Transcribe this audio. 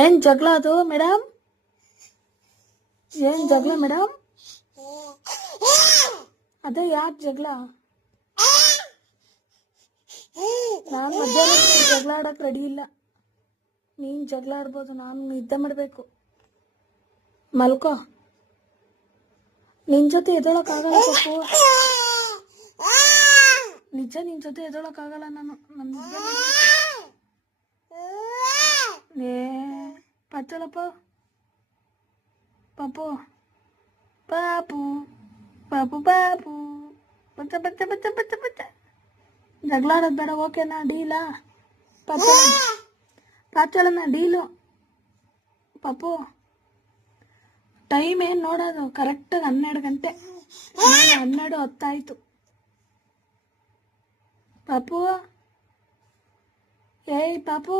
ಏನ್ ಜಗಳ ಅದು ಮೇಡಮ್? ಏನ್ ಜಗಳ ಮೇಡಮ್? ಅದೇ ಯಾಕೆ ಜಗಳ? ನಾನು ಮಧ್ಯಾಹ್ನ ಜಗಳ ಆಡಕ್ ರೆಡಿ ಇಲ್ಲ. ನೀನ್ ಜಗಳ ಆಡ್ಬೋದು, ನಾನು ನಿದ್ದೆ ಮಾಡ್ಬೇಕು. ಮಲ್ಕೋ. ನಿನ್ ಜೊತೆ ಎದೊಳಕ್ಕಾಗಲ್ಲ ಪಪ್ಪು. ನಿಜ ನಿನ್ ಜೊತೆ ಎದೊಳಕ್ಕಾಗಲ್ಲ ನಾನು. ಏ ಪಚ್ಚಳಪ್ಪ ಪಪ್ಪು ಪಾಪು ಪಾಪು ಪಾಪು ಬಚ್ಚ ಬಚ್ಚ ಬಚ್ಚ ಬಚ್ಚ ಬಚ್ಚ. ಜಗಳ ಆಡೋದು ಬೇಡ, ಓಕೆನಾ? ಡೀಲಾ? ಪಾಚಳನ ಡೀಲು. ಪಪ್ಪು ಟೈಮ್ ಏನು ನೋಡೋದು? ಕರೆಕ್ಟಾಗಿ 12 ಗಂಟೆ. 12:10 ಪಾಪು. ಏಯ್ ಪಾಪು.